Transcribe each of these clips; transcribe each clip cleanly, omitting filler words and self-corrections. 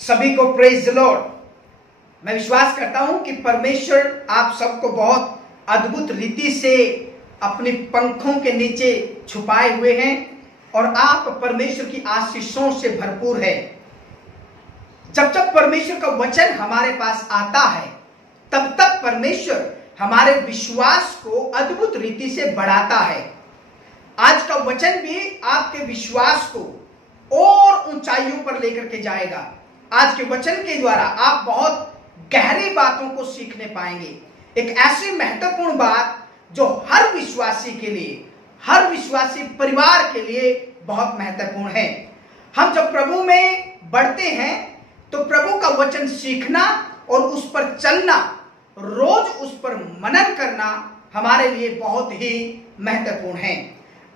सभी को praise the Lord. मैं विश्वास करता हूं कि परमेश्वर आप सबको बहुत अद्भुत रीति से अपने पंखों के नीचे छुपाए हुए हैं और आप परमेश्वर की आशीषों से भरपूर है। जब जब परमेश्वर का वचन हमारे पास आता है तब तक परमेश्वर हमारे विश्वास को अद्भुत रीति से बढ़ाता है। आज का वचन भी आपके विश्वास को और ऊंचाइयों पर लेकर के जाएगा। आज के वचन के द्वारा आप बहुत गहरी बातों को सीखने पाएंगे। एक ऐसी महत्वपूर्ण बात जो हर विश्वासी के लिए, हर विश्वासी परिवार के लिए बहुत महत्वपूर्ण है। हम जब प्रभु में बढ़ते हैं तो प्रभु का वचन सीखना और उस पर चलना, रोज उस पर मनन करना हमारे लिए बहुत ही महत्वपूर्ण है।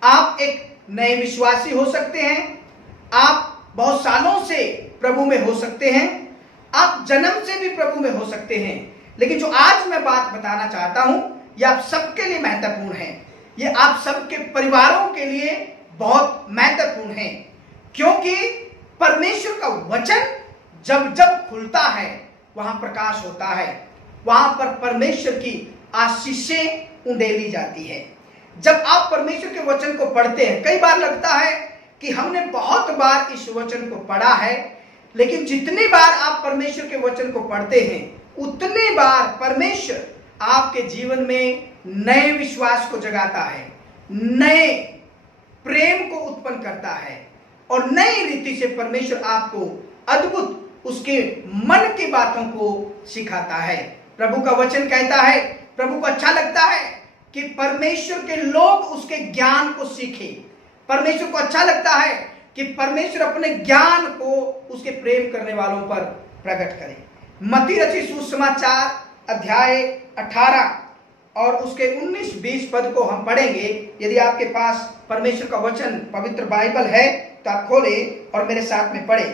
आप एक नए विश्वासी हो सकते हैं, आप बहुत सालों से प्रभु में हो सकते हैं, आप जन्म से भी प्रभु में हो सकते हैं, लेकिन जो आज मैं बात बताना चाहता हूं यह आप सबके लिए महत्वपूर्ण है। यह आप सबके परिवारों के लिए बहुत महत्वपूर्ण है, क्योंकि परमेश्वर का वचन जब जब खुलता है वहां प्रकाश होता है, वहां पर परमेश्वर की आशीषें उंडेली जाती है। जब आप परमेश्वर के वचन को पढ़ते हैं, कई बार लगता है कि हमने बहुत बार इस वचन को पढ़ा है, लेकिन जितनी बार आप परमेश्वर के वचन को पढ़ते हैं उतनी बार परमेश्वर आपके जीवन में नए विश्वास को जगाता है, नए प्रेम को उत्पन्न करता है और नई रीति से परमेश्वर आपको अद्भुत उसके मन की बातों को सिखाता है। प्रभु का वचन कहता है, प्रभु को अच्छा लगता है कि परमेश्वर के लोग उसके ज्ञान को सीखें। परमेश्वर को अच्छा लगता है कि परमेश्वर अपने ज्ञान को उसके प्रेम करने वालों पर प्रकट करे। मत्ती रचित सुसमाचार अध्याय 18 और उसके 19-20 पद को हम पढ़ेंगे। यदि आपके पास परमेश्वर का वचन पवित्र बाइबल है तो आप खोले और मेरे साथ में पढ़े।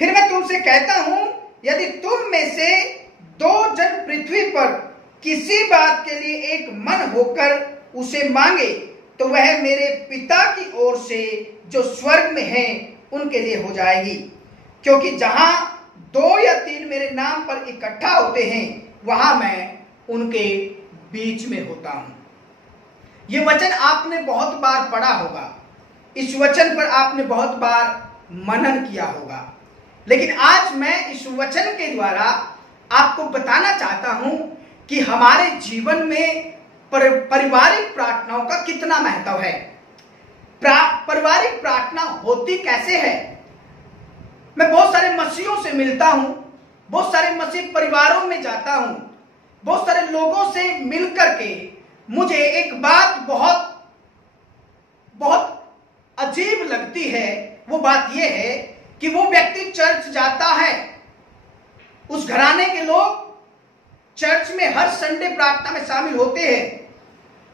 फिर मैं तुमसे कहता हूं, यदि तुम में से 2 जन पृथ्वी पर किसी बात के लिए एक मन होकर उसे मांगे तो वह मेरे पिता की ओर से जो स्वर्ग में है उनके लिए हो जाएगी। क्योंकि जहां 2 या 3 मेरे नाम पर इकट्ठा होते हैं वहां मैं उनके बीच में होता हूं। यह वचन आपने बहुत बार पढ़ा होगा, इस वचन पर आपने बहुत बार मनन किया होगा, लेकिन आज मैं इस वचन के द्वारा आपको बताना चाहता हूं कि हमारे जीवन में पारिवारिक प्रार्थनाओं का कितना महत्व है। पारिवारिक प्रार्थना होती कैसे है। मैं बहुत सारे मसीहों से मिलता हूं, बहुत सारे मसीह परिवारों में जाता हूं, बहुत सारे लोगों से मिलकर के मुझे एक बात बहुत बहुत अजीब लगती है। वो बात यह है कि वो व्यक्ति चर्च जाता है, उस घराने के लोग चर्च में हर संडे प्रार्थना में शामिल होते हैं,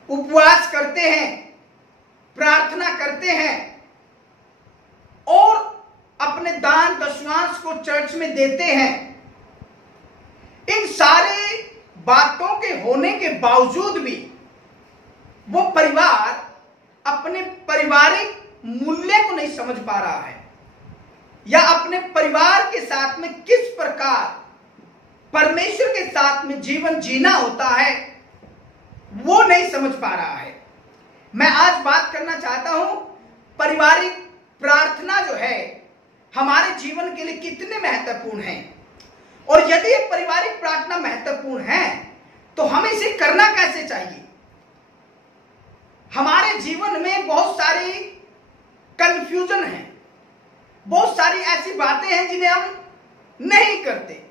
उपवास करते हैं, प्रार्थना करते हैं और अपने दान दशमांश को चर्च में देते हैं। इन सारी बातों के होने के बावजूद भी वो परिवार अपने पारिवारिक मूल्य को नहीं समझ पा रहा है, या अपने परिवार के साथ में किस प्रकार परमेश्वर के साथ में जीवन जीना होता है वो नहीं समझ पा रहा है। मैं आज बात करना चाहता हूं पारिवारिक प्रार्थना जो है हमारे जीवन के लिए कितने महत्वपूर्ण है, और यदि ये पारिवारिक प्रार्थना महत्वपूर्ण है तो हमें इसे करना कैसे चाहिए। हमारे जीवन में बहुत सारी कंफ्यूजन है, बहुत सारी ऐसी बातें हैं जिन्हें हम नहीं करते।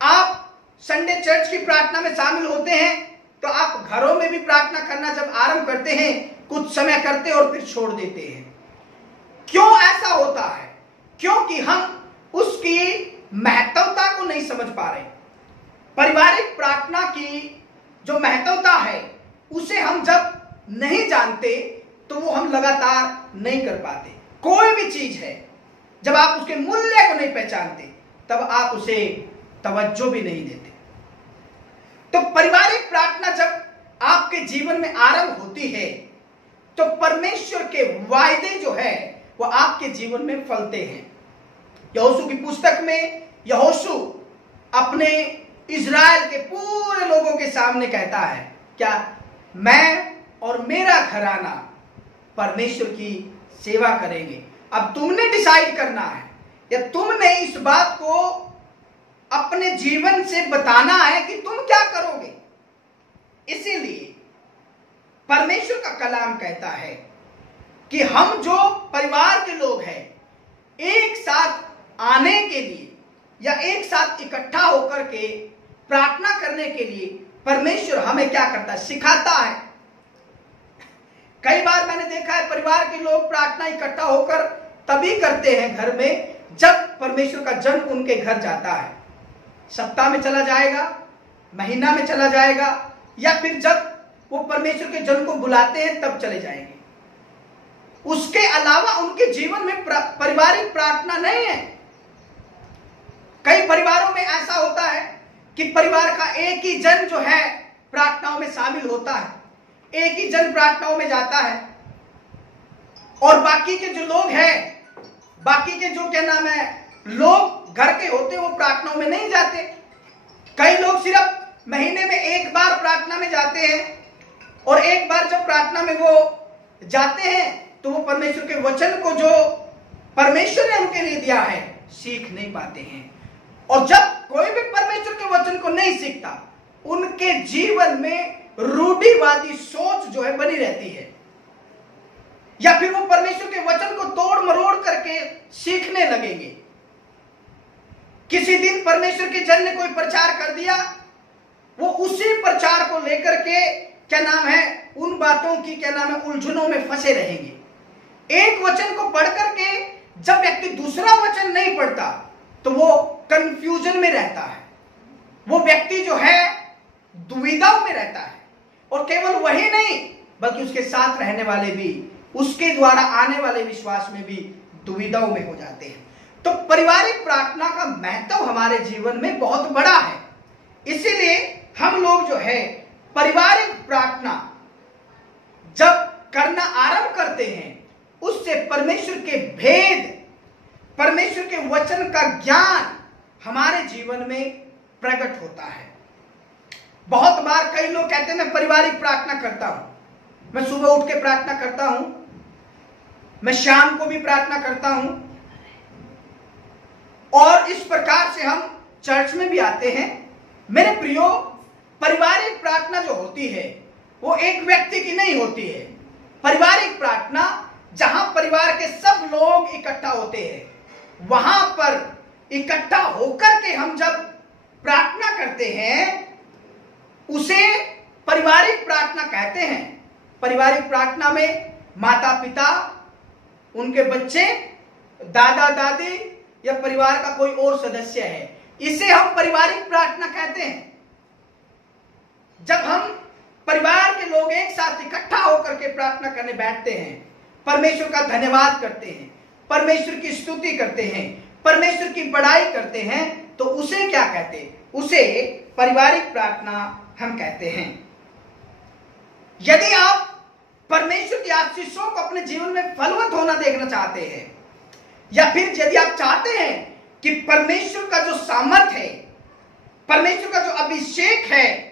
आप संडे चर्च की प्रार्थना में शामिल होते हैं तो आप घरों में भी प्रार्थना करना जब आरंभ करते हैं कुछ समय करते और फिर छोड़ देते हैं। क्यों ऐसा होता है? क्योंकि हम उसकी महत्वता को नहीं समझ पा रहे। पारिवारिक प्रार्थना की जो महत्वता है उसे हम जब नहीं जानते तो वो हम लगातार नहीं कर पाते। कोई भी चीज है जब आप उसके मूल्य को नहीं पहचानते तब आप उसे तवज्जो भी नहीं देते। तो पारिवारिक प्रार्थना जब आपके जीवन में आरंभ होती है तो परमेश्वर के वायदे जो है वो आपके जीवन में फलते हैं। यहोशू की पुस्तक में यहोशू अपने इज़राइल के पूरे लोगों के सामने कहता है, क्या मैं और मेरा घराना परमेश्वर की सेवा करेंगे। अब तुमने डिसाइड करना है या तुमने इस बात को अपने जीवन से बताना है कि तुम क्या करोगे। इसीलिए परमेश्वर का कलाम कहता है कि हम जो परिवार के लोग हैं, एक साथ आने के लिए या एक साथ इकट्ठा होकर के प्रार्थना करने के लिए परमेश्वर हमें क्या करता है, सिखाता है। कई बार मैंने देखा है परिवार के लोग प्रार्थना इकट्ठा होकर तभी करते हैं घर में जब परमेश्वर का जन उनके घर जाता है। सप्ताह में चला जाएगा, महीना में चला जाएगा, या फिर जब वो परमेश्वर के जन को बुलाते हैं तब चले जाएंगे। उसके अलावा उनके जीवन में पारिवारिक प्रार्थना नहीं है। कई परिवारों में ऐसा होता है कि परिवार का एक ही जन जो है प्रार्थनाओं में शामिल होता है, एक ही जन प्रार्थनाओं में जाता है, और बाकी के जो लोग हैं, बाकी के जो क्या नाम है लोग घर के होते वो प्रार्थनाओं में नहीं जाते। कई लोग सिर्फ महीने में एक बार प्रार्थना में जाते हैं, और एक बार जब प्रार्थना में वो जाते हैं तो वो परमेश्वर के वचन को जो परमेश्वर ने उनके लिए दिया है सीख नहीं पाते हैं। और जब कोई भी परमेश्वर के वचन को नहीं सीखता, उनके जीवन में रूढ़िवादी सोच जो है बनी रहती है, या फिर वो परमेश्वर के वचन को तोड़ मरोड़ करके सीखने लगेंगे। किसी दिन परमेश्वर के जन ने कोई प्रचार कर दिया, वो उसी प्रचार को लेकर के क्या नाम है उन बातों की क्या नाम है उलझनों में फंसे रहेंगे। एक वचन को पढ़ करके जब व्यक्ति दूसरा वचन नहीं पढ़ता तो वो कंफ्यूजन में रहता है, वो व्यक्ति जो है दुविधाओं में रहता है। और केवल वही नहीं बल्कि उसके साथ रहने वाले भी उसके द्वारा आने वाले विश्वास में भी दुविधाओं में हो जाते हैं। तो पारिवारिक प्रार्थना का महत्व हमारे जीवन में बहुत बड़ा है। इसीलिए हम लोग जो है पारिवारिक प्रार्थना जब करना आरंभ करते हैं, उससे परमेश्वर के भेद, परमेश्वर के वचन का ज्ञान हमारे जीवन में प्रकट होता है। बहुत बार कई लोग कहते हैं मैं पारिवारिक प्रार्थना करता हूं, मैं सुबह उठ के प्रार्थना करता हूं, मैं शाम को भी प्रार्थना करता हूं, और इस प्रकार से हम चर्च में भी आते हैं। मेरे प्रियो, पारिवारिक प्रार्थना जो होती है वो एक व्यक्ति की नहीं होती है। पारिवारिक प्रार्थना जहां परिवार के सब लोग इकट्ठा होते हैं, वहां पर इकट्ठा होकर के हम जब प्रार्थना करते हैं उसे पारिवारिक प्रार्थना कहते हैं। पारिवारिक प्रार्थना में माता पिता, उनके बच्चे, दादा दादी या परिवार का कोई और सदस्य है, इसे हम पारिवारिक प्रार्थना कहते हैं। जब हम परिवार के लोग एक साथ इकट्ठा होकर के प्रार्थना करने बैठते हैं, परमेश्वर का धन्यवाद करते हैं, परमेश्वर की स्तुति करते हैं, परमेश्वर की बड़ाई करते हैं, तो उसे क्या कहते हैं? उसे पारिवारिक प्रार्थना हम कहते हैं। यदि आप परमेश्वर की आशीषों को अपने जीवन में फलवत होना देखना चाहते हैं, या फिर यदि आप चाहते हैं कि परमेश्वर का जो सामर्थ है, परमेश्वर का जो अभिषेक है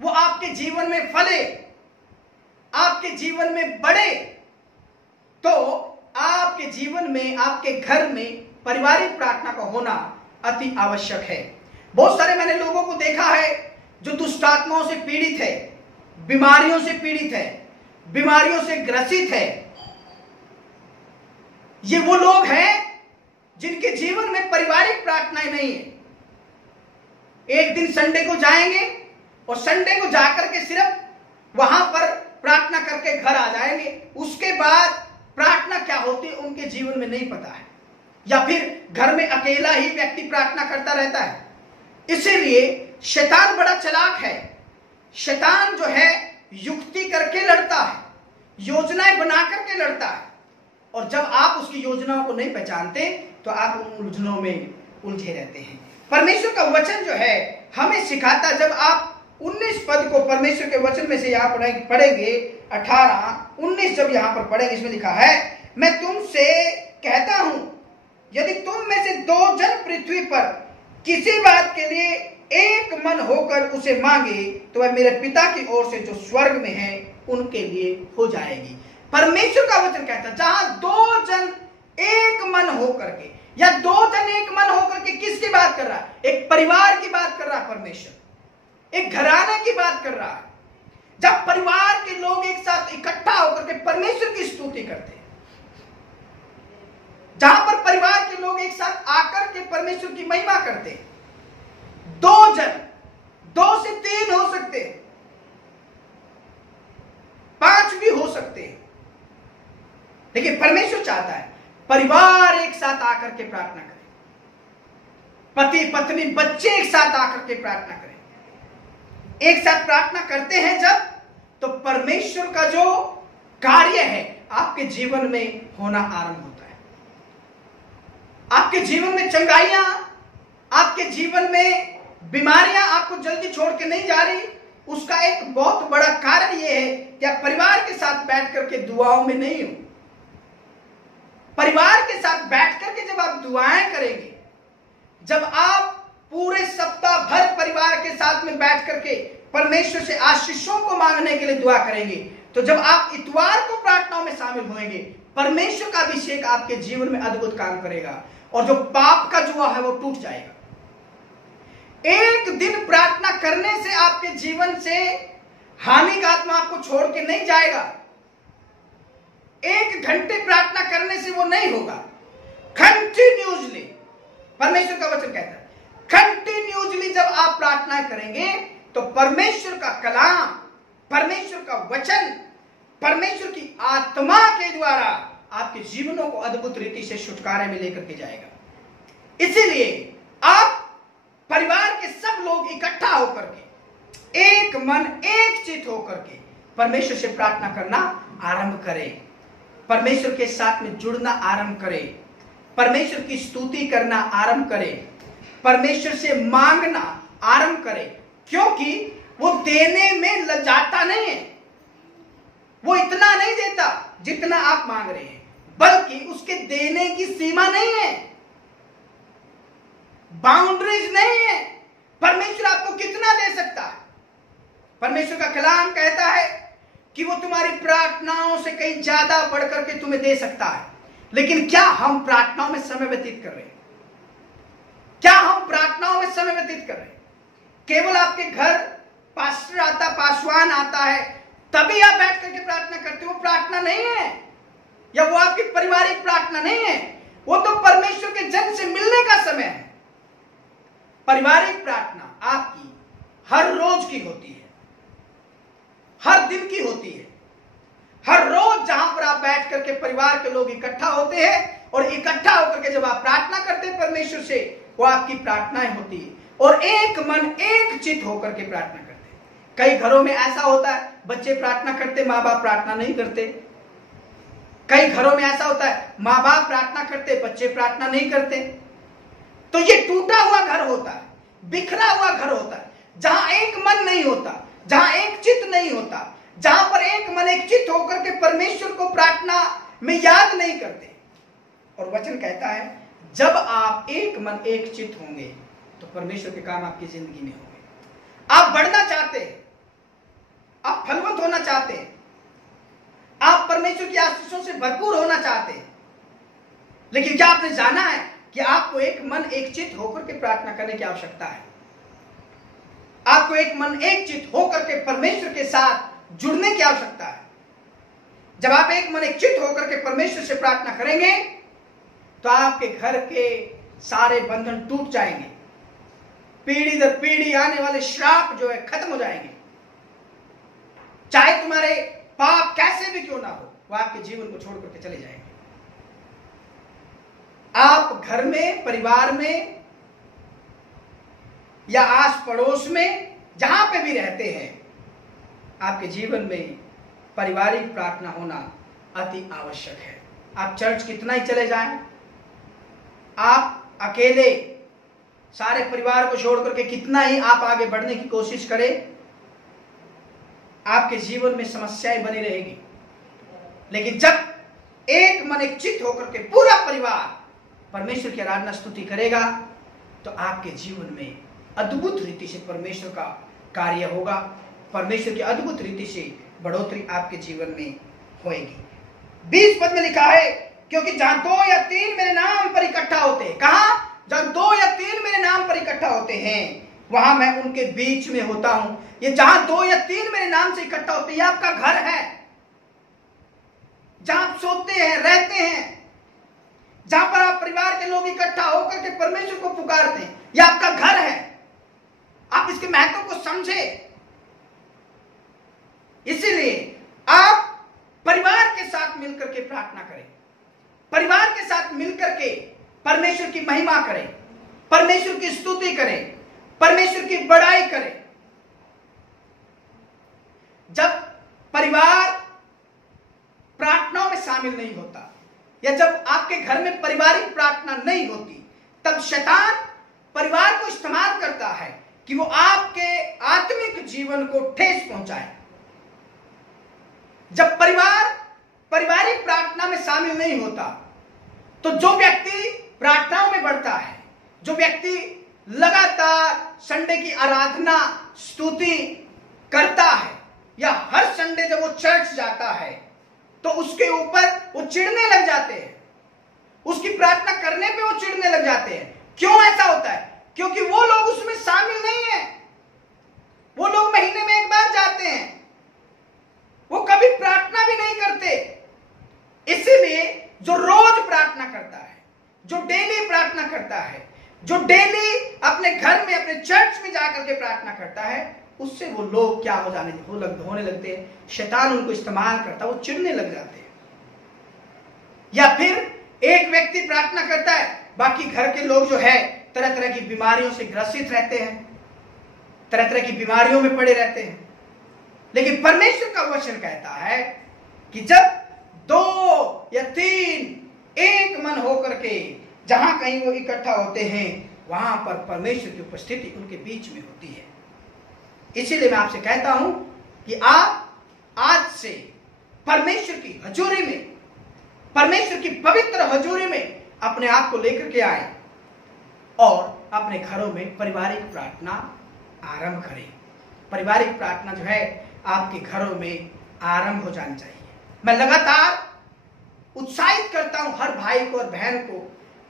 वो आपके जीवन में फले, आपके जीवन में बढ़े, तो आपके जीवन में, आपके घर में पारिवारिक प्रार्थना का होना अति आवश्यक है। बहुत सारे मैंने लोगों को देखा है जो दुष्ट आत्माओं से पीड़ित है, बीमारियों से पीड़ित है, बीमारियों से ग्रसित है। ये वो लोग हैं जिनके जीवन में पारिवारिक प्रार्थनाएं नहीं है। एक दिन संडे को जाएंगे और संडे को जाकर के सिर्फ वहां पर प्रार्थना करके घर आ जाएंगे, उसके बाद प्रार्थना क्या होती है उनके जीवन में नहीं पता है, या फिर घर में अकेला ही व्यक्ति प्रार्थना करता रहता है। इसीलिए शैतान बड़ा चालाक है। शैतान जो है युक्ति करके लड़ता है, योजनाएं बना करके लड़ता है, और जब आप उसकी योजनाओं को नहीं पहचानते तो आप उन उलझनों में उलझे रहते हैं। परमेश्वर का वचन जो है हमें सिखाता, जब आप 19 पद को परमेश्वर के वचन में से यहाँ पढ़ेंगे, 18, 19 जब यहाँ पर पढ़ेंगे, इसमें लिखा है, मैं तुमसे कहता हूं यदि तुम में से 2 जन पृथ्वी पर किसी बात के लिए एक मन होकर उसे मांगे तो वह मेरे पिता की ओर से जो स्वर्ग में है उनके लिए हो जाएगी। परमेश्वर का वचन कहता है जहां 2 जन एक मन होकर के, या 2 जन एक मन होकर के किसकी बात कर रहा है? एक परिवार की बात कर रहा है परमेश्वर, एक घराने की बात कर रहा है। जब परिवार के लोग एक साथ इकट्ठा होकर के परमेश्वर की स्तुति करते हैं, जहां पर परिवार के लोग एक साथ आकर के परमेश्वर की महिमा करते हैं, 2 जन, 2 से 3 हो सकते हैं, 5 भी हो सकते हैं, लेकिन परमेश्वर चाहता है परिवार एक साथ आकर के प्रार्थना करें, पति पत्नी बच्चे एक साथ आकर के प्रार्थना करें। एक साथ प्रार्थना करते हैं जब, तो परमेश्वर का जो कार्य है आपके जीवन में होना आरंभ होता है। आपके जीवन में चंगाइयां, आपके जीवन में बीमारियां आपको जल्दी छोड़ के नहीं जा रही। उसका एक बहुत बड़ा कारण यह है कि आप परिवार के साथ बैठ करके दुआओं में नहीं हो। परिवार के साथ बैठ करके जब आप दुआएं करेंगे, जब आप पूरे सप्ताह भर परिवार के साथ में बैठ करके परमेश्वर से आशीषों को मांगने के लिए दुआ करेंगे, तो जब आप इतवार को प्रार्थनाओं में शामिल होंगे, परमेश्वर का अभिषेक आपके जीवन में अद्भुत काम करेगा और जो पाप का जुआ है वो टूट जाएगा। एक दिन प्रार्थना करने से आपके जीवन से हानि का आत्मा आपको छोड़ के नहीं जाएगा। 1 घंटे प्रार्थना करने से वो नहीं होगा। कंटिन्यूअसली, परमेश्वर का वचन कहता है कंटिन्यूअसली जब आप प्रार्थनाएं करेंगे तो परमेश्वर का कलाम, परमेश्वर का वचन, परमेश्वर की आत्मा के द्वारा आपके जीवनों को अद्भुत रीति से छुटकारे में लेकर के जाएगा। इसीलिए आप परिवार के सब लोग इकट्ठा होकर के, एक मन एक चित होकर के परमेश्वर से प्रार्थना करना आरंभ करें, परमेश्वर के साथ में जुड़ना आरंभ करें, परमेश्वर की स्तुति करना आरंभ करें, परमेश्वर से मांगना आरंभ करें, क्योंकि वो देने में लजाता नहीं है। वो इतना नहीं देता जितना आप मांग रहे हैं, बल्कि उसके देने की सीमा नहीं है, बाउंड्रीज नहीं है। परमेश्वर आपको कितना दे सकता है? परमेश्वर का कलाम कहता है कि वो तुम्हारी प्रार्थनाओं से कहीं ज्यादा बढ़कर के तुम्हें दे सकता है। लेकिन क्या हम प्रार्थनाओं में समय व्यतीत कर रहे हैं? क्या हम प्रार्थनाओं में समय व्यतीत कर रहे हैं? केवल आपके घर पास्टर आता, पासवान आता है, तभी आप बैठ करके प्रार्थना करते हो, वो प्रार्थना नहीं है, या वो आपकी पारिवारिक प्रार्थना नहीं है। वो तो परमेश्वर के जन से मिलने का समय है। पारिवारिक प्रार्थना आपकी हर रोज की होती है, हर दिन की होती है। हर रोज जहां पर आप बैठ करके परिवार के लोग इकट्ठा होते हैं और इकट्ठा होकर के जब आप प्रार्थना करते हैं परमेश्वर से, वो आपकी प्रार्थनाएं होती है और एक मन एक चित होकर के प्रार्थना करते हैं। कई घरों में ऐसा होता है, बच्चे प्रार्थना करते, माँ बाप प्रार्थना नहीं करते। कई घरों में ऐसा होता है, माँ बाप प्रार्थना करते, बच्चे प्रार्थना नहीं करते। तो ये टूटा हुआ घर होता है, बिखरा हुआ घर होता है, जहां एक मन नहीं होता, जहां एक चित नहीं होता, जहां पर एक मन एक चित होकर के परमेश्वर को प्रार्थना में याद नहीं करते। और वचन कहता है जब आप एक मन एक चित होंगे तो परमेश्वर के काम आपकी जिंदगी में होंगे। आप बढ़ना चाहते हैं, आप फलवंत होना चाहते हैं, आप परमेश्वर की आशीषों से भरपूर होना चाहते हैं, लेकिन क्या आपने जाना है कि आपको एक मन एक चित होकर के प्रार्थना करने की आवश्यकता है। आपको एक मन एक चित होकर के परमेश्वर के साथ जुड़ने की आवश्यकता है। जब आप एक मन एक चित होकर के परमेश्वर से प्रार्थना करेंगे तो आपके घर के सारे बंधन टूट जाएंगे, पीढ़ी दर पीढ़ी आने वाले श्राप जो है खत्म हो जाएंगे। चाहे तुम्हारे पाप कैसे भी क्यों ना हो, वो आपके जीवन को छोड़ करके चले जाएंगे। आप घर में, परिवार में या आस पड़ोस में जहां पे भी रहते हैं, आपके जीवन में पारिवारिक प्रार्थना होना अति आवश्यक है। आप चर्च कितना ही चले जाएं, आप अकेले सारे परिवार को छोड़ करके कितना ही आप आगे बढ़ने की कोशिश करें, आपके जीवन में समस्याएं बनी रहेगी। लेकिन जब एक मन एक चित होकर के पूरा परिवार परमेश्वर की आराधना स्तुति करेगा तो आपके जीवन में अद्भुत रीति से परमेश्वर का कार्य होगा, परमेश्वर की अद्भुत रीति से बढ़ोतरी आपके जीवन में होएगी। 20 पद में लिखा है, क्योंकि जहां 2 या 3 मेरे नाम पर इकट्ठा होते हैं, कहा जहां 2 या 3 मेरे नाम पर इकट्ठा होते हैं वहां मैं उनके बीच में होता हूं। ये जहां 2 या 3 मेरे नाम से इकट्ठा होते हैं, ये आपका घर है, जहां आप सोते हैं, रहते हैं, जहां पर आप परिवार के लोग इकट्ठा होकर के परमेश्वर को पुकारते हैं, ये आपका घर है। आप इसके महत्व को समझे। इसीलिए आप परिवार के साथ मिलकर के प्रार्थना करें, परिवार के साथ मिलकर के परमेश्वर की महिमा करें, परमेश्वर की स्तुति करें, परमेश्वर की बड़ाई करें। जब परिवार प्रार्थनाओं में शामिल नहीं होता या जब आपके घर में पारिवारिक प्रार्थना नहीं होती, तब शैतान परिवार को इस्तेमाल करता है कि वो आपके आत्मिक जीवन को ठेस पहुंचाए। जब परिवार पारिवारिक प्रार्थना में शामिल नहीं होता तो जो व्यक्ति प्रार्थनाओं में बढ़ता है, जो व्यक्ति लगातार संडे की आराधना स्तुति करता है या हर संडे जब वो चर्च जाता है तो उसके ऊपर वो चिढ़ने लग जाते हैं, उसकी प्रार्थना करने पे वो चिढ़ने लग जाते हैं। क्यों ऐसा होता है? क्योंकि वो लोग उसमें शामिल नहीं है। वो लोग महीने में एक बार जाते हैं, वो कभी प्रार्थना भी नहीं करते। इसीलिए जो रोज प्रार्थना करता है, जो डेली प्रार्थना करता है, जो डेली अपने घर में अपने चर्च में जाकर के प्रार्थना करता है, उससे वो लोग क्या होने लगते हैं, शैतान उनको इस्तेमाल करता है, वो चिढ़ने लग जाते हैं। या फिर एक व्यक्ति प्रार्थना करता है, बाकी घर के लोग जो है तरह तरह की बीमारियों से ग्रसित रहते हैं, तरह तरह की बीमारियों में पड़े रहते हैं। लेकिन परमेश्वर का वचन कहता है कि जब 2 या 3 एक मन होकर के जहां कहीं वो इकट्ठा होते हैं, वहां पर परमेश्वर की उपस्थिति उनके बीच में होती है। इसीलिए मैं आपसे कहता हूं कि आप आज से परमेश्वर की हजूरी में, परमेश्वर की पवित्र हजूरी में अपने आप को लेकर के आए और अपने घरों में पारिवारिक प्रार्थना आरंभ करें। पारिवारिक प्रार्थना जो है आपके घरों में आरंभ हो जानी चाहिए। मैं लगातार उत्साहित करता हूं हर भाई को और बहन को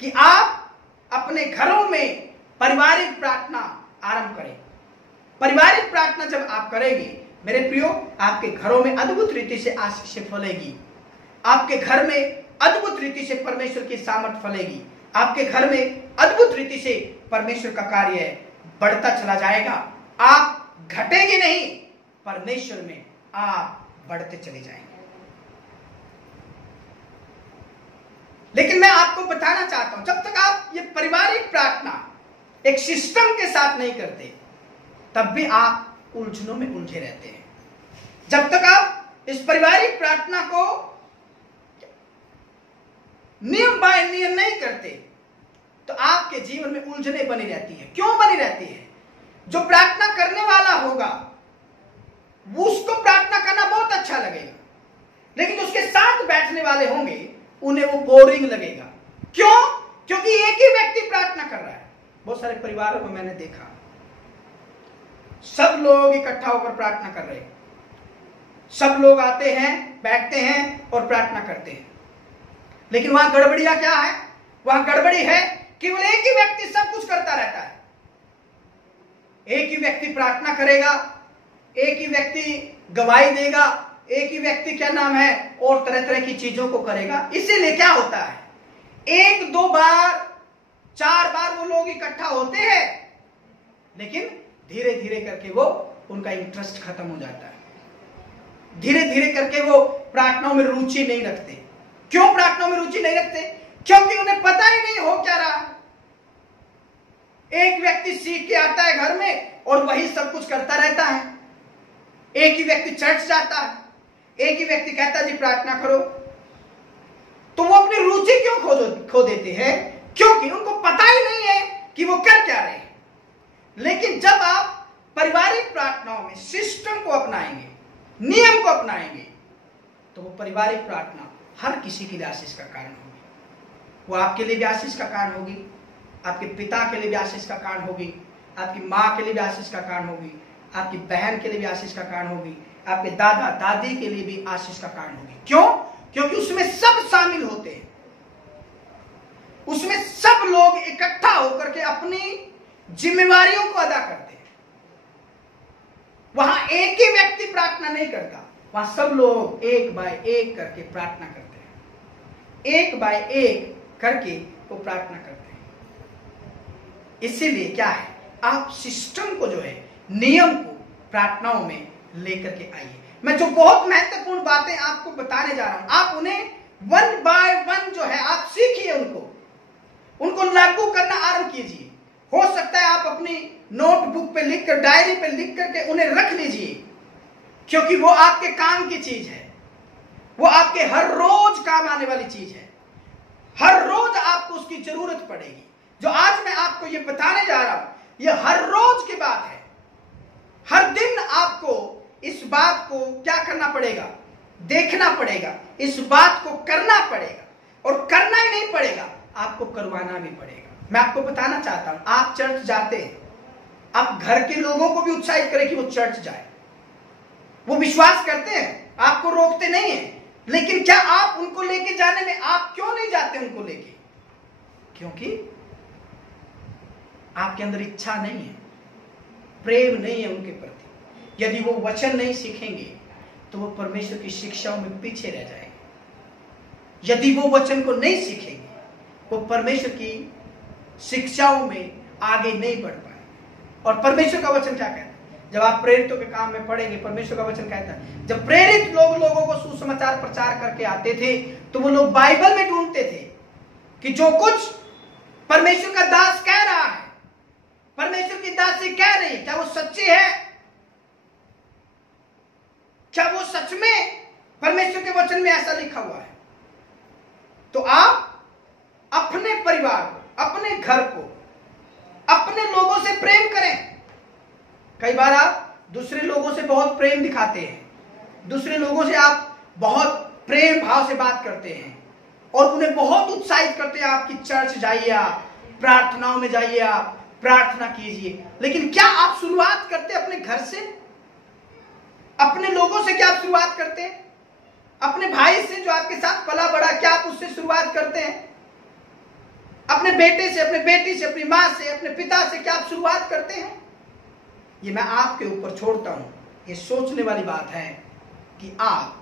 कि आप अपने घरों में पारिवारिक प्रार्थना आरंभ करें। पारिवारिक प्रार्थना जब आप करेंगे मेरे प्रियो, आपके घरों में अद्भुत रीति से आशीष फलेगी, आपके घर में अद्भुत रीति से परमेश्वर की सामर्थ फलेगी, आपके घर में अद्भुत रीति से परमेश्वर का कार्य बढ़ता चला जाएगा। आप घटेंगे नहीं, परमेश्वर में आप बढ़ते चले जाएंगे। लेकिन मैं आपको बताना चाहता हूं, जब तक आप ये पारिवारिक प्रार्थना एक सिस्टम के साथ नहीं करते, तब भी आप उलझनों में उलझे रहते हैं। जब तक आप इस पारिवारिक प्रार्थना को नियम बाय नियम नहीं करते, तो आपके जीवन में उलझने बनी रहती है। क्यों बनी रहती है? जो प्रार्थना करने वाला होगा उसको प्रार्थना करना बहुत अच्छा लगेगा, लेकिन उसके साथ बैठने वाले होंगे उन्हें वो बोरिंग लगेगा। क्यों? क्योंकि एक ही व्यक्ति प्रार्थना कर रहा है। बहुत सारे परिवारों में मैंने देखा, सब लोग इकट्ठा होकर प्रार्थना कर रहे हैं, सब लोग आते हैं, बैठते हैं और प्रार्थना करते हैं, लेकिन वहां गड़बड़ियां क्या है? वहां गड़बड़ी है केवल एक ही व्यक्ति सब कुछ करता रहता है। एक ही व्यक्ति प्रार्थना करेगा, एक ही व्यक्ति गवाही देगा, एक ही व्यक्ति क्या नाम है और तरह तरह की चीजों को करेगा। इसीलिए क्या होता है, 1 2 बार 4 बार वो लोग इकट्ठा होते हैं, लेकिन धीरे धीरे करके वो उनका इंटरेस्ट खत्म हो जाता है। धीरे धीरे करके वो प्रार्थनाओं में रुचि नहीं रखते। क्यों प्रार्थनाओं में रुचि नहीं रखते? क्योंकि उन्हें पता ही नहीं हो क्या रहा। एक व्यक्ति सीख के आता है घर में और वही सब कुछ करता रहता है। एक ही व्यक्ति चर्च जाता है, एक ही व्यक्ति कहता है जी प्रार्थना करो, तो वो अपनी रुचि क्यों खो देते हैं? क्योंकि उनको पता ही नहीं है कि वो कर क्या रहे हैं। लेकिन जब आप पारिवारिक प्रार्थनाओं में सिस्टम को अपनाएंगे, नियम को अपनाएंगे, तो वो पारिवारिक प्रार्थना हर किसी के लिए आशीष का कारण होगी। वो आपके लिए भी आशीष का कारण होगी, आपके पिता के लिए भी आशीष का कारण होगी, आपकी माँ के लिए भी आशीष का कारण होगी, आपकी बहन के लिए भी आशीष का कारण होगी, आपके दादा दादी के लिए भी आशीष का कारण होगी। क्यों? क्योंकि उसमें सब शामिल होते हैं, उसमें सब लोग इकट्ठा होकर के अपनी जिम्मेवारियों को अदा करते हैं। वहां एक ही व्यक्ति प्रार्थना नहीं करता, वहां सब लोग एक बाय एक करके प्रार्थना करते हैं, एक बाय एक करके वो प्रार्थना करते हैं। इसीलिए क्या है, आप सिस्टम को जो है, नियम को प्रार्थनाओं में लेकर के आइए। मैं जो बहुत महत्वपूर्ण बातें आपको बताने जा रहा हूं, आप उन्हें वन बाय वन जो है आप सीखिए, उनको लागू करना आरंभ कीजिए। हो सकता है आप अपनी नोटबुक पे लिखकर, डायरी पे लिख करके उन्हें रख लीजिए, क्योंकि वो आपके काम की चीज है, वो आपके हर रोज काम आने वाली चीज है, हर रोज आपको उसकी जरूरत पड़ेगी। जो आज मैं आपको ये बताने जा रहा हूं, ये हर रोज की बात है। हर दिन आपको इस बात को क्या करना पड़ेगा, देखना पड़ेगा, इस बात को करना पड़ेगा, और करना ही नहीं पड़ेगा, आपको करवाना भी पड़ेगा। मैं आपको बताना चाहता हूं, आप चर्च जाते हैं, आप घर के लोगों को भी उत्साहित करें कि वो चर्च जाए, वो विश्वास करते हैं, आपको रोकते नहीं है, लेकिन क्या आप उनको लेके जाने में, आप क्यों नहीं जाते उनको लेके? क्योंकि आपके अंदर इच्छा नहीं है, प्रेम नहीं है उनके प्रति। यदि वो वचन नहीं सीखेंगे तो वो परमेश्वर की शिक्षाओं में पीछे रह जाएंगे। यदि वो वचन को नहीं सीखेंगे, वो परमेश्वर की शिक्षाओं में आगे नहीं बढ़ पाए। और परमेश्वर का वचन क्या कहता है? जब आप प्रेरितों के काम में पढ़ेंगे, परमेश्वर का वचन कहता है, जब प्रेरित लोगों को सुसमाचार प्रचार करके आते थे, तो वो लोग बाइबल में ढूंढते थे कि जो कुछ परमेश्वर का दास कह रहा है, परमेश्वर की दासी कह रही है, क्या वो सच्ची है? क्या वो सच में परमेश्वर के वचन में ऐसा लिखा हुआ है? तो आप अपने परिवार को, अपने घर को, अपने लोगों से प्रेम करें। कई बार आप दूसरे लोगों से बहुत प्रेम दिखाते हैं, दूसरे लोगों से आप बहुत प्रेम भाव से बात करते हैं और उन्हें बहुत उत्साहित करते हैं, आपकी चर्च जाइए, आप प्रार्थनाओं में जाइए, आप प्रार्थना कीजिए। लेकिन क्या आप शुरुआत करते अपने घर से? अपने लोगों से क्या आप शुरुआत करते हैं? अपने भाई से जो आपके साथ पला बड़ा, क्या आप उससे शुरुआत करते हैं? अपने बेटे से, अपने बेटी से, अपनी माँ से, अपने पिता से क्या आप शुरुआत करते हैं? ये मैं आपके ऊपर छोड़ता हूं। ये सोचने वाली बात है कि आप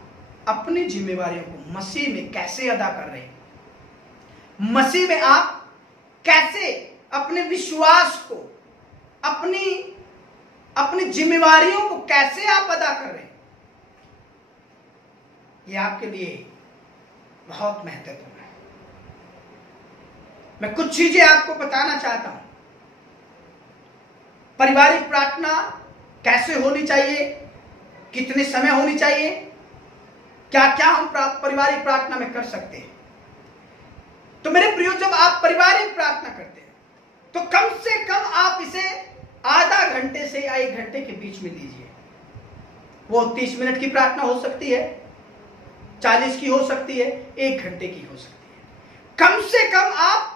अपनी जिम्मेवारियों को मसीह में कैसे अदा कर रहे हैं, मसीह में आप कैसे अपने विश्वास को, अपनी जिम्मेवारियों को कैसे आप अदा कर रहे हैं। ये आपके लिए बहुत महत्वपूर्ण है। मैं कुछ चीजें आपको बताना चाहता हूं। पारिवारिक प्रार्थना कैसे होनी चाहिए, कितने समय होनी चाहिए, क्या क्या हम पारिवारिक प्रार्थना में कर सकते हैं। तो मेरे प्रियो, जब आप पारिवारिक प्रार्थना करते हैं तो कम से कम आप इसे आधा घंटे से या 1 घंटे के बीच में लीजिए। वो 30 मिनट की प्रार्थना हो सकती है, 40 की हो सकती है, 1 घंटे की हो सकती है। कम से कम आप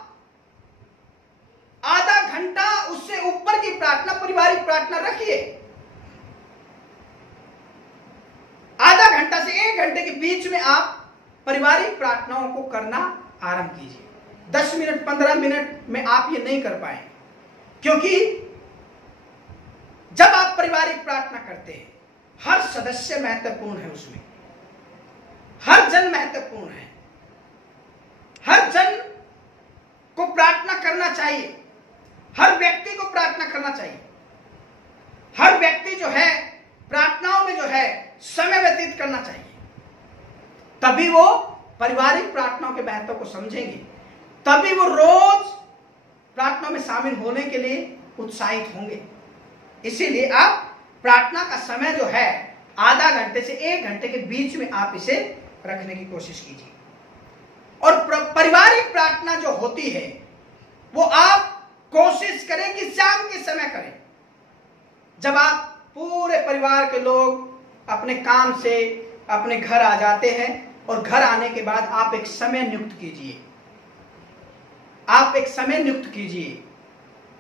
आधा घंटा, उससे ऊपर की प्रार्थना, पारिवारिक प्रार्थना रखिए। आधा घंटा से 1 घंटे के बीच में आप पारिवारिक प्रार्थनाओं को करना आरंभ कीजिए। 10 मिनट 15 मिनट में आप ये नहीं कर पाएंगे, क्योंकि जब आप पारिवारिक प्रार्थना करते हैं, हर सदस्य महत्वपूर्ण है, उसमें हर जन महत्वपूर्ण है। हर जन को प्रार्थना करना चाहिए, हर व्यक्ति को प्रार्थना करना चाहिए। हर व्यक्ति जो है प्रार्थनाओं में जो है समय व्यतीत करना चाहिए, तभी वो पारिवारिक प्रार्थनाओं के महत्व को समझेंगे, तभी वो रोज प्रार्थना में शामिल होने के लिए उत्साहित होंगे। इसीलिए आप प्रार्थना का समय जो है आधा घंटे से 1 घंटे के बीच में आप इसे रखने की कोशिश कीजिए। और पारिवारिक प्रार्थना जो होती है वो आप कोशिश करें कि शाम के समय करें, जब आप पूरे परिवार के लोग अपने काम से अपने घर आ जाते हैं, और घर आने के बाद आप एक समय नियुक्त कीजिए आप एक समय नियुक्त कीजिए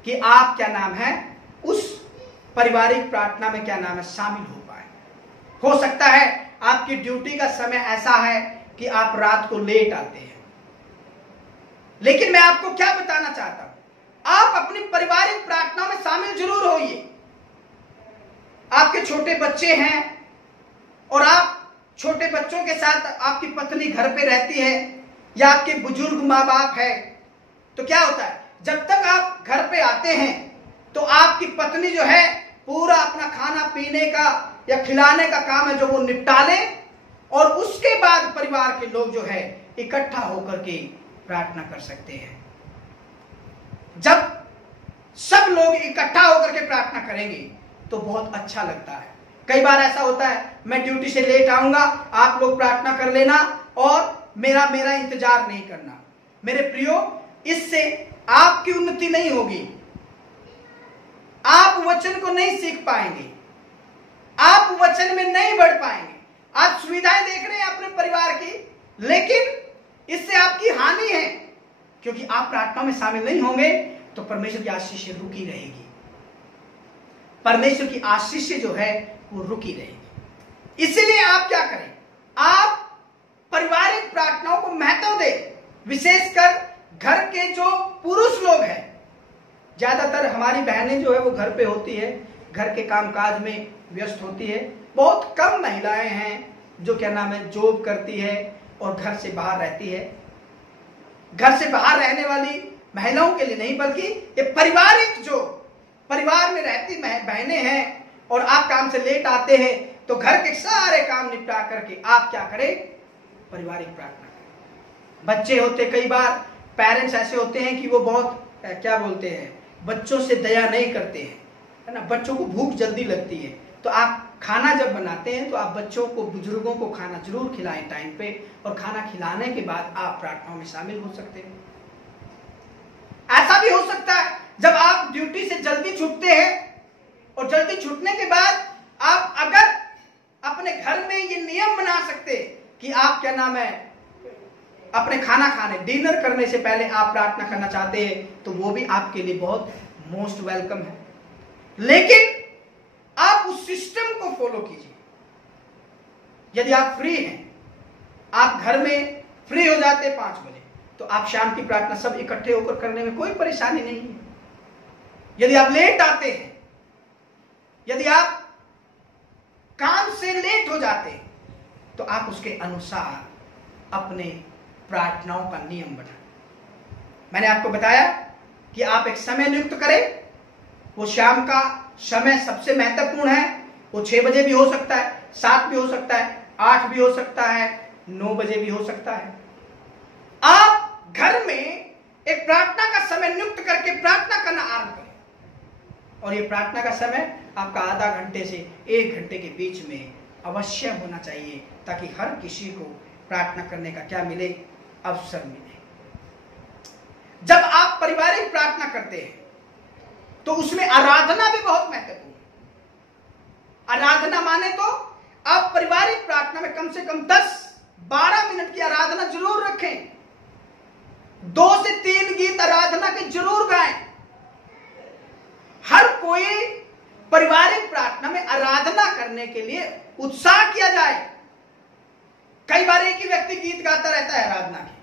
कि आप क्या नाम है उस पारिवारिक प्रार्थना में क्या नाम है शामिल हो पाए। हो सकता है आपकी ड्यूटी का समय ऐसा है कि आप रात को लेट आते हैं, लेकिन मैं आपको क्या बताना चाहता हूं, आप अपनी पारिवारिक प्रार्थना में शामिल जरूर होइए। आपके छोटे बच्चे हैं और आप छोटे बच्चों के साथ आपकी पत्नी घर पे रहती है या आपके बुजुर्ग माँ बाप है, तो क्या होता है, जब तक आप घर पे आते हैं तो आपकी पत्नी जो है पूरा अपना खाना पीने का या खिलाने का काम है जो वो निपटा ले, और उसके बाद परिवार के लोग जो है इकट्ठा होकर के प्रार्थना कर सकते हैं। जब सब लोग इकट्ठा होकर के प्रार्थना करेंगे तो बहुत अच्छा लगता है। कई बार ऐसा होता है, मैं ड्यूटी से लेट आऊंगा, आप लोग प्रार्थना कर लेना और मेरा इंतजार नहीं करना। मेरे प्रियो, इससे आपकी उन्नति नहीं होगी, आप वचन को नहीं सीख पाएंगे, आप वचन में नहीं बढ़ पाएंगे। आप सुविधाएं देख रहे हैं अपने परिवार की, लेकिन इससे आपकी हानि है, क्योंकि आप प्रार्थना में शामिल नहीं होंगे तो परमेश्वर की आशीष रुकी रहेगी। परमेश्वर की आशीष जो है वो रुकी रहेगी। इसीलिए आप क्या करें, आप पारिवारिक प्रार्थनाओं को महत्व दें, विशेषकर घर के जो पुरुष लोग हैं। ज्यादातर हमारी बहनें जो है वो घर पे होती है, घर के कामकाज में व्यस्त होती है। बहुत कम महिलाएं हैं जो क्या नाम है जॉब करती है और घर से बाहर रहती है। घर से बाहर रहने वाली महिलाओं के लिए नहीं, बल्कि ये पारिवारिक जो परिवार में रहती बहनें हैं और आप काम से लेट आते हैं तो घर के सारे काम निपटा करके आप क्या करें, पारिवारिक प्रार्थना करें। बच्चे होते, कई बार पेरेंट्स ऐसे होते हैं कि वो बहुत क्या बोलते हैं, बच्चों से दया नहीं करते हैं, है ना। बच्चों को भूख जल्दी लगती है, तो आप खाना जब बनाते हैं तो आप बच्चों को, बुजुर्गों को खाना जरूर खिलाएं टाइम पे, और खाना खिलाने के बाद आप प्रार्थनाओं में शामिल हो सकते हैं। ऐसा भी हो सकता है जब आप ड्यूटी से जल्दी छूटते हैं और जल्दी छूटने के बाद आप अगर अपने घर में ये नियम बना सकते कि आप क्या नाम है अपने खाना खाने, डिनर करने से पहले आप प्रार्थना करना चाहते हैं, तो वो भी आपके लिए बहुत मोस्ट वेलकम है। लेकिन आप उस सिस्टम को फॉलो कीजिए। यदि आप फ्री हैं, आप घर में फ्री हो जाते 5 बजे, तो आप शाम की प्रार्थना सब इकट्ठे होकर करने में कोई परेशानी नहीं है। यदि आप लेट आते हैं, यदि आप काम से लेट हो जाते हैं, तो आप उसके अनुसार अपने प्रार्थनाओं का नियम बनाएं। मैंने आपको बताया कि आप एक समय नियुक्त करें। वो शाम का समय सबसे महत्वपूर्ण है। वो 6 बजे भी हो सकता है, 7 भी हो सकता है, 8 भी हो सकता है, 9 बजे भी हो सकता है। आप घर में एक प्रार्थना का समय नियुक्त करके प्रार्थना करना आरंभ करें, और ये प्रार्थना का समय आपका आधा घंटे से 1 घंटे के बीच में अवश्य होना चाहिए, ताकि हर किसी को प्रार्थना करने का क्या मिले, अवसर मिले। जब आप पारिवारिक प्रार्थना करते हैं तो उसमें आराधना भी बहुत महत्वपूर्ण है। आराधना माने तो आप पारिवारिक प्रार्थना में कम से कम 10-12 मिनट की आराधना जरूर रखें। 2 से 3 गीत आराधना के जरूर गाएं। हर कोई पारिवारिक प्रार्थना में आराधना करने के लिए उत्साह किया जाए। कई बार एक ही व्यक्ति गीत गाता रहता है, आराधना की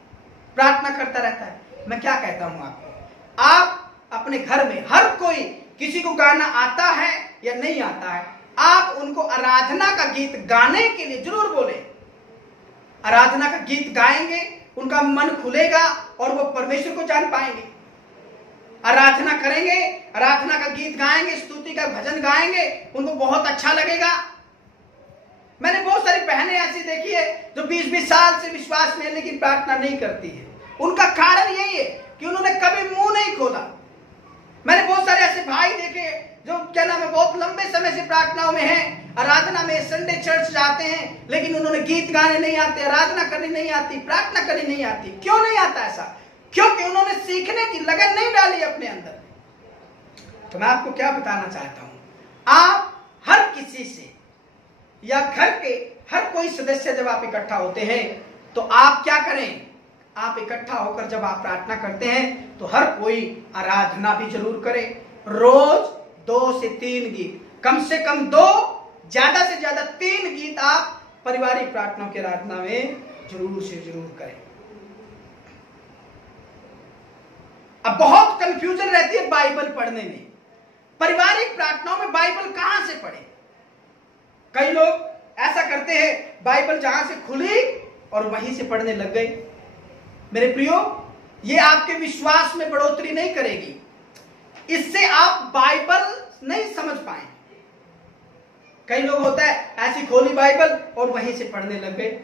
प्रार्थना करता रहता है। मैं क्या कहता हूं आपको, आप अपने घर में हर कोई, किसी को गाना आता है या नहीं आता है, आप उनको आराधना का गीत गाने के लिए जरूर बोले। आराधना का गीत गाएंगे, उनका मन खुलेगा और वो परमेश्वर को जान पाएंगे। आराधना करेंगे, आराधना का गीत गाएंगे, स्तुति का भजन गाएंगे, उनको बहुत अच्छा लगेगा। मैंने बहुत सारी बहनें ऐसी देखी है जो 20-20 साल से विश्वास में, लेकिन प्रार्थना नहीं करती है। उनका कारण यही है कि उन्होंने कभी मुंह नहीं खोला। मैंने बहुत सारे ऐसे भाई देखे जो क्या नाम है बहुत लंबे समय से प्रार्थनाओं में हैं, आराधना में संडे चर्च जाते हैं, लेकिन उन्होंने गीत गाने नहीं आते, आराधना करनी नहीं आती, प्रार्थना करनी नहीं आती। क्यों नहीं आता ऐसा? क्योंकि उन्होंने सीखने की लगन नहीं डाली अपने अंदर। तो मैं आपको क्या बताना चाहता हूं, आप हर किसी से या घर के हर कोई सदस्य जब आप इकट्ठा होते हैं तो आप क्या करें, आप इकट्ठा होकर जब आप प्रार्थना करते हैं तो हर कोई आराधना भी जरूर करे। रोज 2 से 3 गीत, कम से कम 2, ज्यादा से ज्यादा 3 गीत आप पारिवारिक प्रार्थना की आराधना में जरूर से जरूर करें। अब बहुत कंफ्यूजन रहती है बाइबल पढ़ने में। पारिवारिक प्रार्थनाओं में बाइबल कहां से पढ़े? कई लोग ऐसा करते हैं, बाइबल जहां से खुली और वहीं से पढ़ने लग गए। मेरे प्रियो, ये आपके विश्वास में बढ़ोतरी नहीं करेगी। इससे आप बाइबल नहीं समझ पाए। कई लोग होता है ऐसी खोली बाइबल और वहीं से पढ़ने लग गए।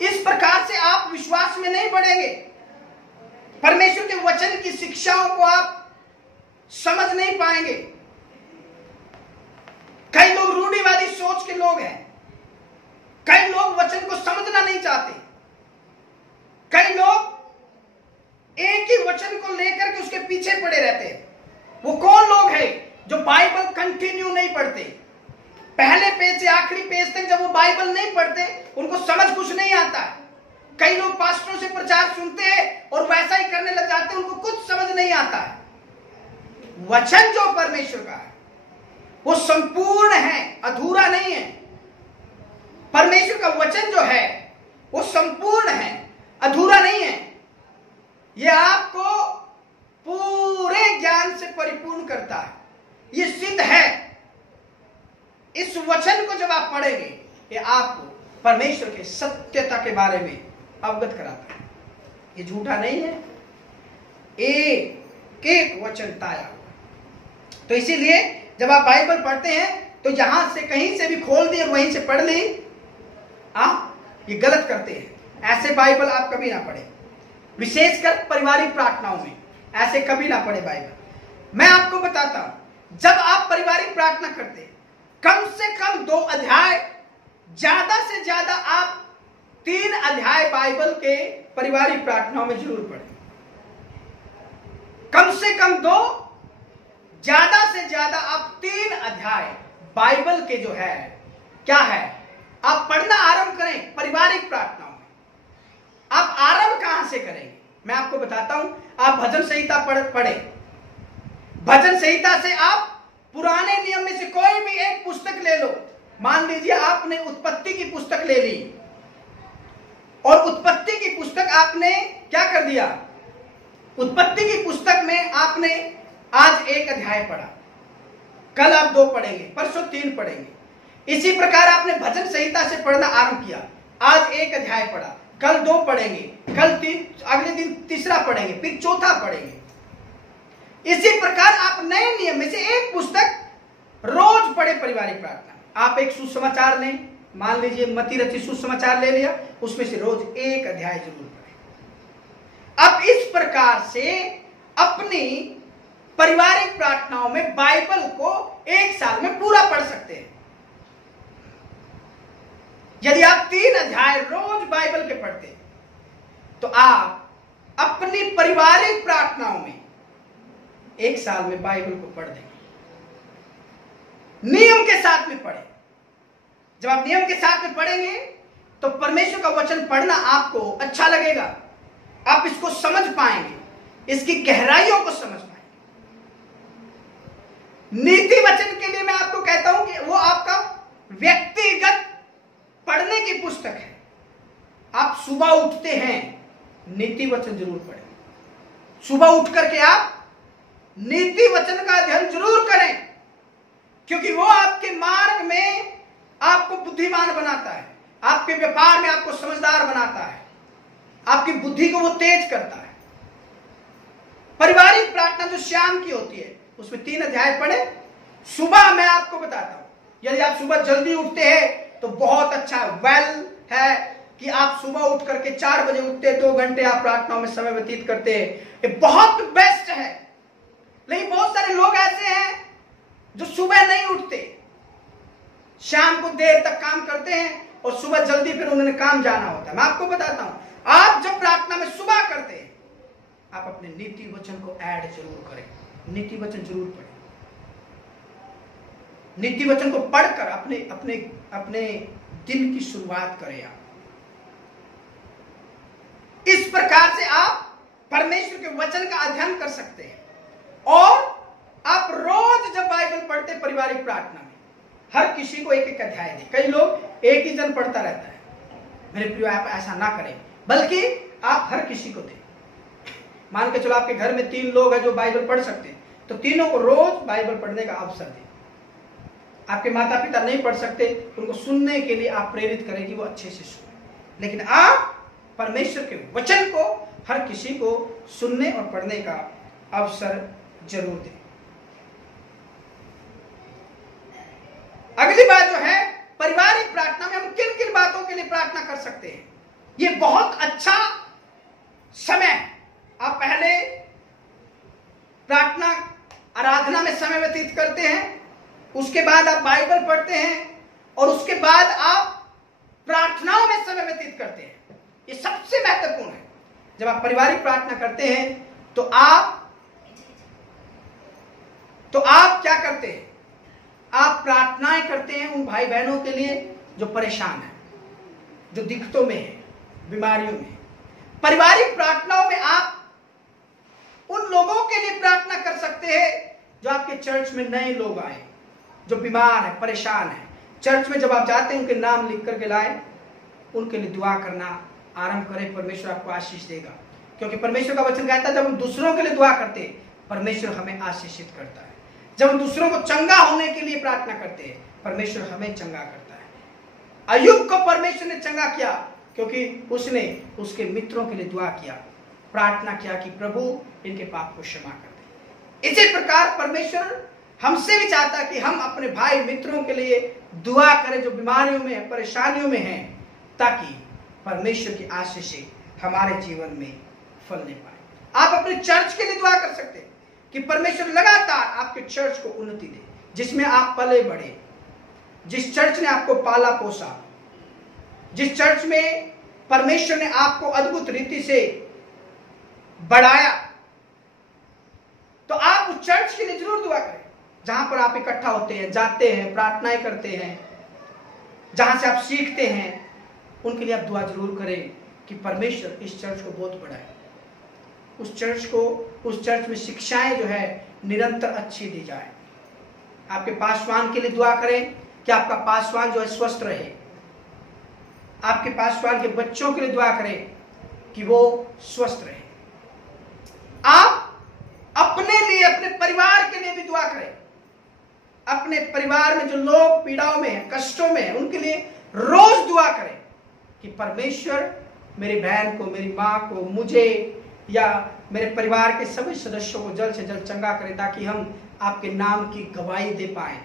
इस प्रकार से आप विश्वास में नहीं बढ़ेंगे। परमेश्वर के वचन की शिक्षाओं को आप समझ नहीं पाएंगे। कई लोग रूढ़िवादी सोच के लोग हैं। कई लोग वचन को समझना नहीं चाहते। कई लोग एक ही वचन को लेकर के उसके पीछे पड़े रहते हैं। वो कौन लोग हैं जो बाइबल कंटिन्यू नहीं पढ़ते? पहले पेज से आखिरी पेज तक जब वो बाइबल नहीं पढ़ते, उनको समझ कुछ नहीं आता। कई लोग पास्टरों से प्रचार सुनते हैं और वैसा ही करने लग जाते हैं, उनको कुछ समझ नहीं आता है। वचन जो परमेश्वर का है वो संपूर्ण है, अधूरा नहीं है। परमेश्वर का वचन जो है वो संपूर्ण है, अधूरा नहीं है। यह आपको पूरे ज्ञान से परिपूर्ण करता है। यह सिद्ध है। इस वचन को जब आप पढ़ेंगे, ये आपको परमेश्वर के सत्यता के बारे में अवगत कराता है। ये झूठा नहीं है, एक एक वचन ताया हुआ। तो इसीलिए जब आप बाइबल पढ़ते हैं तो यहां से कहीं से भी खोल दी और वहीं से पढ़ ली, आप ये गलत करते हैं। ऐसे बाइबल आप कभी ना पढ़े, विशेषकर पारिवारिक प्रार्थनाओं में ऐसे कभी ना पढ़े बाइबल। मैं आपको बताता हूं, जब आप पारिवारिक प्रार्थना करते हैं, कम से कम 2 अध्याय, ज्यादा से ज्यादा आप 3 अध्याय बाइबल के पारिवारिक प्रार्थनाओं में जरूर पढ़ें। कम से कम 2, ज्यादा से ज्यादा आप 3 अध्याय बाइबल के जो है क्या है आप पढ़ना आरंभ करें पारिवारिक प्रार्थनाओं में। आप आरंभ कहां से करेंगे? मैं आपको बताता हूं। आप भजन संहिता पढ़े। भजन संहिता से आप पुराने नियम में से कोई भी एक पुस्तक ले लो। मान लीजिए आपने उत्पत्ति की पुस्तक ले ली और उत्पत्ति की पुस्तक आपने क्या कर दिया? उत्पत्ति की पुस्तक में आपने आज 1 अध्याय पढ़ा, कल आप 2 पढ़ेंगे, परसों 3 पढ़ेंगे। इसी प्रकार आपने भजन संहिता से पढ़ना आरंभ किया। आज 1 अध्याय पढ़ा, कल 2 पढ़ेंगे, कल 3, अगले दिन तीसरा पढ़ेंगे, फिर चौथा पढ़ेंगे। इसी प्रकार आप नए नियम में से एक पुस्तक रोज पढ़े पारिवारिक प्रार्थना। आप एक सुसमाचार लें, मान लीजिए मत्ती रचित सुसमाचार ले लिया, उसमें से रोज 1 अध्याय जरूर पढ़ें। अब इस प्रकार से अपनी पारिवारिक प्रार्थनाओं में बाइबल को 1 साल में पूरा पढ़ सकते हैं। यदि आप 3 अध्याय रोज बाइबल के पढ़ते हैं तो आप अपनी पारिवारिक प्रार्थनाओं में 1 साल में बाइबल को पढ़ देंगे। नियम के साथ में पढ़ें। जब आप नियम के साथ में पढ़ेंगे तो परमेश्वर का वचन पढ़ना आपको अच्छा लगेगा। आप इसको समझ पाएंगे, इसकी गहराइयों को समझ पाएंगे। नीति वचन के लिए मैं आपको कहता हूं कि वो आपका व्यक्तिगत पढ़ने की पुस्तक है। आप सुबह उठते हैं, नीति वचन जरूर पढ़ें। सुबह उठ करके आप नीति वचन का अध्ययन जरूर करें, क्योंकि वो आपके मार्ग में आपको बुद्धिमान बनाता है, आपके व्यापार में आपको समझदार बनाता है, आपकी बुद्धि को वो तेज करता है। पारिवारिक प्रार्थना जो शाम की होती है उसमें 3 अध्याय पढ़े। सुबह मैं आपको बताता हूं, यदि आप सुबह जल्दी उठते हैं तो बहुत अच्छा वेल है कि आप सुबह उठ करके 4 बजे उठते, 2 घंटे आप प्रार्थनाओं में समय व्यतीत करते हैं, ये बहुत बेस्ट है। लेकिन बहुत सारे लोग ऐसे हैं जो सुबह नहीं उठते, शाम को देर तक काम करते हैं और सुबह जल्दी फिर उन्होंने काम जाना होता है। मैं आपको बताता हूं, आप जब प्रार्थना में सुबह करते हैं, आप अपने नीति वचन को ऐड जरूर करें। नीति वचन जरूर पढ़ें। नीति वचन को पढ़कर अपने अपने अपने दिन की शुरुआत करें। आप इस प्रकार से आप परमेश्वर के वचन का अध्ययन कर सकते हैं। और आप रोज जब बाइबल पढ़ते पारिवारिक प्रार्थना में, हर किसी को एक एक अध्याय दें। कई लोग एक ही जन पढ़ता रहता है, मेरे प्रिय आप ऐसा ना करें, बल्कि आप हर किसी को दें। मान के चलो आपके घर में 3 लोग हैं जो बाइबल पढ़ सकते हैं, तो तीनों को रोज बाइबल पढ़ने का अवसर दें। आपके माता पिता नहीं पढ़ सकते, उनको सुनने के लिए आप प्रेरित करें कि वो अच्छे से सुने, लेकिन आप परमेश्वर के वचन को हर किसी को सुनने और पढ़ने का अवसर जरूर दें। अगली बात जो है, पारिवारिक प्रार्थना में हम किन किन बातों के लिए प्रार्थना कर सकते हैं। ये बहुत अच्छा समय, आप पहले प्रार्थना आराधना में समय व्यतीत करते हैं, उसके बाद आप बाइबल पढ़ते हैं, और उसके बाद आप प्रार्थनाओं में समय व्यतीत करते हैं। ये सबसे महत्वपूर्ण है। जब आप पारिवारिक प्रार्थना करते हैं तो आप क्या करते हैं? आप प्रार्थनाएं करते हैं उन भाई बहनों के लिए जो परेशान हैं, जो दिक्कतों में हैं, बीमारियों में। पारिवारिक प्रार्थनाओं में आप उन लोगों के लिए प्रार्थना कर सकते हैं जो आपके चर्च में नए लोग आए, जो बीमार हैं, परेशान हैं। चर्च में जब आप जाते हैं उनके नाम लिख करके लाए, उनके लिए दुआ करना आरंभ करें, परमेश्वर आपको आशीष देगा। क्योंकि परमेश्वर का वचन कहता है जब हम दूसरों के लिए दुआ करते हैं, परमेश्वर हमें आशीषित करता है। जब हम दूसरों को चंगा होने के लिए प्रार्थना करते हैं, परमेश्वर हमें चंगा करता है। अय्यूब को परमेश्वर ने चंगा किया क्योंकि उसने उसके मित्रों के लिए दुआ किया, प्रार्थना किया कि प्रभु इनके पाप को क्षमा कर दे। इसी प्रकार परमेश्वर हमसे भी चाहता है कि हम अपने भाई मित्रों के लिए दुआ करें जो बीमारियों में है, परेशानियों में हैं, ताकि परमेश्वर की आशीष से हमारे जीवन में फलने पाए। आप अपने चर्च के लिए दुआ कर सकते हैं कि परमेश्वर लगातार आपके चर्च को उन्नति दे, जिसमें आप पले बढ़े, जिस चर्च ने आपको पाला पोसा, जिस चर्च में परमेश्वर ने आपको अद्भुत रीति से बढ़ाया, तो आप उस चर्च के लिए जरूर दुआ करें। जहां पर आप इकट्ठा होते हैं, जाते हैं, प्रार्थनाएं करते हैं, जहां से आप सीखते हैं, उनके लिए आप दुआ जरूर करें कि परमेश्वर इस चर्च को बहुत बढ़ाए, उस चर्च में शिक्षाएं जो है निरंतर अच्छी दी जाए। आपके पासवान के लिए दुआ करें कि आपका पासवान जो है स्वस्थ रहे। आपके पासवान के बच्चों के लिए दुआ करें कि वो स्वस्थ रहे। आप अपने लिए, अपने परिवार के लिए भी दुआ करें। अपने परिवार में जो लोग पीड़ाओं में हैं, कष्टों में हैं, उनके लिए रोज दुआ करें कि परमेश्वर मेरी बहन को, मेरी माँ को, मुझे या मेरे परिवार के सभी सदस्यों को जल्द से जल्द चंगा करें, ताकि हम आपके नाम की गवाही दे पाए।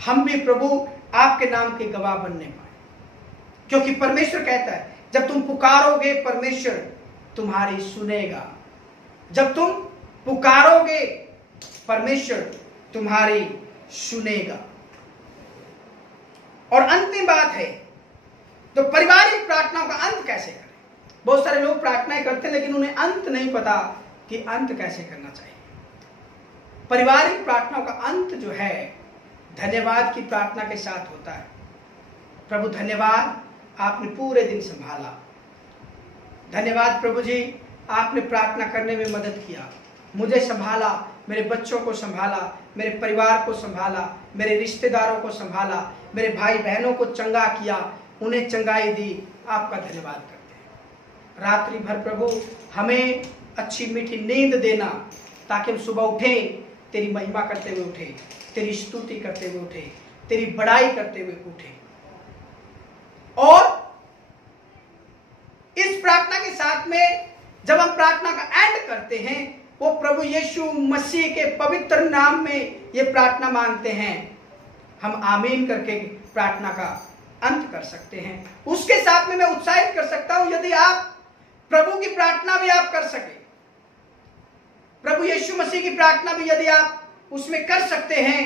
हम भी प्रभु आपके नाम के गवाह बनने पाए। क्योंकि परमेश्वर कहता है जब तुम पुकारोगे परमेश्वर तुम्हारी सुनेगा। जब तुम पुकारोगे परमेश्वर तुम्हारी सुनेगा। और अंतिम बात है, तो पारिवारिक प्रार्थनाओं का अंत कैसे करें। बहुत सारे लोग प्रार्थनाएं करते हैं लेकिन उन्हें अंत नहीं पता कि अंत कैसे करना चाहिए। पारिवारिक प्रार्थनाओं का अंत जो है धन्यवाद की प्रार्थना के साथ होता है। प्रभु धन्यवाद, आपने पूरे दिन संभाला। धन्यवाद प्रभु जी, आपने प्रार्थना करने में मदद किया, मुझे संभाला, मेरे बच्चों को संभाला, मेरे परिवार को संभाला, मेरे रिश्तेदारों को संभाला, मेरे भाई बहनों को चंगा किया, उन्हें चंगाई दी। आपका धन्यवाद करते हैं। रात्रि भर प्रभु हमें अच्छी मीठी नींद देना, ताकि हम सुबह उठे तेरी महिमा करते हुए उठे, तेरी स्तुति करते हुए उठे, तेरी बड़ाई करते हुए उठे। और इस प्रार्थना के साथ में जब हम प्रार्थना का एंड करते हैं, वो प्रभु यीशु मसीह के पवित्र नाम में ये प्रार्थना मांगते हैं, हम आमीन करके प्रार्थना का अंत कर सकते हैं। उसके साथ में मैं उत्साहित कर सकता हूं, यदि आप प्रभु की प्रार्थना भी आप कर सके, प्रभु यीशु मसीह की प्रार्थना भी यदि आप उसमें कर सकते हैं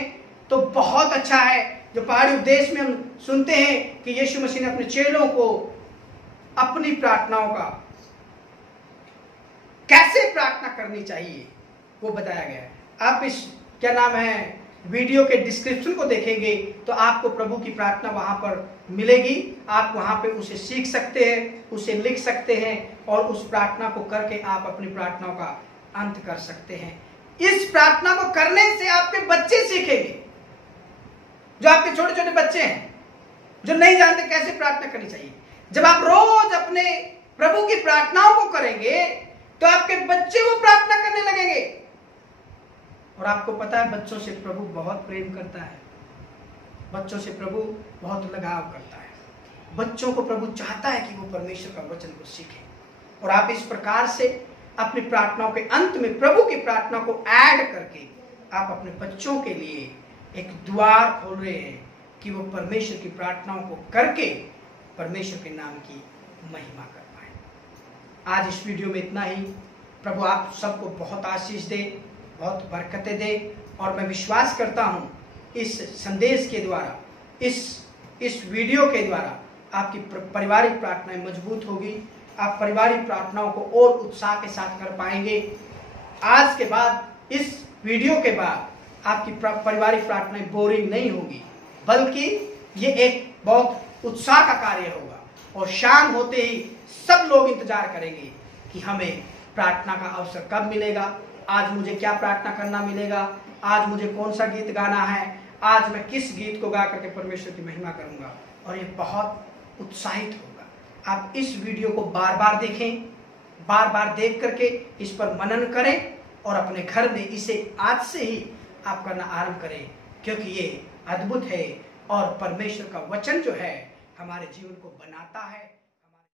तो बहुत अच्छा है। जो पहाड़ी उपदेश में हम सुनते हैं कि यीशु मसीह ने अपने चेलों को अपनी प्रार्थनाओं का कैसे प्रार्थना करनी चाहिए वो बताया गया है। आप इस क्या नाम है वीडियो के डिस्क्रिप्शन को देखेंगे तो आपको प्रभु की प्रार्थना वहां पर मिलेगी। आप वहां पे उसे सीख सकते हैं, उसे लिख सकते हैं और उस प्रार्थना को करके आप अपनी प्रार्थनाओं का अंत कर सकते हैं। इस प्रार्थना को करने से आपके बच्चे सीखेंगे, जो आपके छोटे छोटे बच्चे हैं, जो नहीं जानते कैसे प्रार्थना करनी चाहिए। जब आप रोज अपने प्रभु की प्रार्थनाओं को करेंगे तो आपके बच्चे वो प्रार्थना करने लगेंगे। और आपको पता है बच्चों से प्रभु बहुत प्रेम करता है, बच्चों से प्रभु बहुत लगाव करता है। बच्चों को प्रभु चाहता है कि वो परमेश्वर का वचन को सीखें। और आप इस प्रकार से अपनी प्रार्थनाओं के अंत में प्रभु की प्रार्थना को ऐड करके आप अपने बच्चों के लिए एक द्वार खोल रहे हैं कि वो परमेश्वर की प्रार्थनाओं को करके परमेश्वर के नाम की महिमा कर पाए। आज इस वीडियो में इतना ही। प्रभु आप सबको बहुत आशीष दे, बहुत बरकतें दे। और मैं विश्वास करता हूँ इस संदेश के द्वारा, इस वीडियो के द्वारा आपकी पारिवारिक प्रार्थनाएं मजबूत होगी। आप पारिवारिक प्रार्थनाओं को और उत्साह के साथ कर पाएंगे। आज के बाद, इस वीडियो के बाद आपकी पारिवारिक प्रार्थनाएं बोरिंग नहीं होगी, बल्कि ये एक बहुत उत्साह का कार्य होगा। और शाम होते ही सब लोग इंतजार करेंगे कि हमें प्रार्थना का अवसर कब मिलेगा, आज मुझे क्या प्रार्थना करना मिलेगा, आज मुझे कौन सा गीत गाना है, आज मैं किस गीत को गा करके परमेश्वर की महिमा करूंगा। और ये बहुत उत्साहित होगा। आप इस वीडियो को बार बार देखें, बार बार देख करके इस पर मनन करें और अपने घर में इसे आज से ही आप करना आरंभ करें, क्योंकि ये अद्भुत है और परमेश्वर का वचन जो है हमारे जीवन को बनाता है।